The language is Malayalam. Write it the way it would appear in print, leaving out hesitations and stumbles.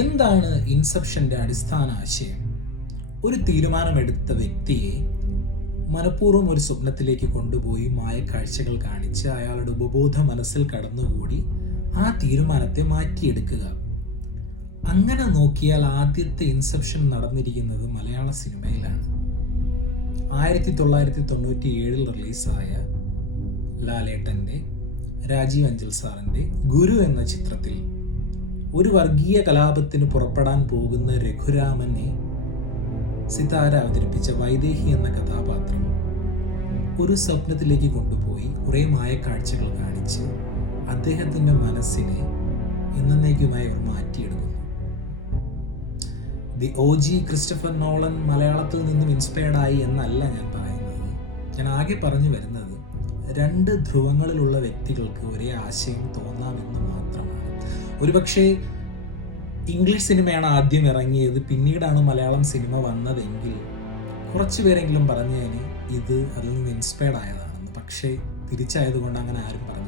എന്താണ് ഇൻസെപ്ഷൻ്റെ അടിസ്ഥാന ആശയം? ഒരു തീരുമാനമെടുത്ത വ്യക്തിയെ മനഃപൂർവ്വം ഒരു സ്വപ്നത്തിലേക്ക് കൊണ്ടുപോയി മായക്കാഴ്ചകൾ കാണിച്ച് അയാളുടെ ഉപബോധ മനസ്സിൽ കടന്നുകൂടി ആ തീരുമാനത്തെ മാറ്റിയെടുക്കുക. അങ്ങനെ നോക്കിയാൽ ആദ്യത്തെ ഇൻസെപ്ഷൻ നടന്നിരിക്കുന്നത് മലയാള സിനിമയിലാണ്. 1997 റിലീസായ ലാലേട്ടൻ്റെ, രാജീവ് അഞ്ചൽ സാറിൻ്റെ ഗുരു എന്ന ചിത്രത്തിൽ ഒരു വർഗീയ കലാപത്തിന് പുറപ്പെടാൻ പോകുന്ന രഘുരാമനെ സിതാര അവതരിപ്പിച്ച വൈദേഹി എന്ന കഥാപാത്രം ഒരു സ്വപ്നത്തിലേക്ക് കൊണ്ടുപോയി കുറേ മായക്കാഴ്ചകൾ കാണിച്ച് അദ്ദേഹത്തിൻ്റെ മനസ്സിനെ എന്നേക്കുമായി അവർ മാറ്റിയെടുക്കുന്നു. ദി OG ക്രിസ്റ്റഫർ നോളൻ മലയാളത്തിൽ നിന്നും ഇൻസ്പയർഡ് ആയി എന്നല്ല ഞാൻ പറയുന്നത്. ഞാൻ ആകെ പറഞ്ഞു വരുന്നത്, രണ്ട് ധ്രുവങ്ങളിലുള്ള വ്യക്തികൾക്ക് ഒരേ ആശയം തോന്നാമെന്ന് മാത്രമാണ്. ഒരുപക്ഷെ ഇംഗ്ലീഷ് സിനിമയാണ് ആദ്യം ഇറങ്ങിയത്, പിന്നീടാണ് മലയാളം സിനിമ വന്നതെങ്കിൽ കുറച്ച് പേരെങ്കിലും പറഞ്ഞതിന് ഇത് അതിൽ നിന്ന് ഇൻസ്പയർഡ് ആയതാണെന്ന്. പക്ഷേ തിരിച്ചായതുകൊണ്ട് അങ്ങനെ ആരും പറഞ്ഞു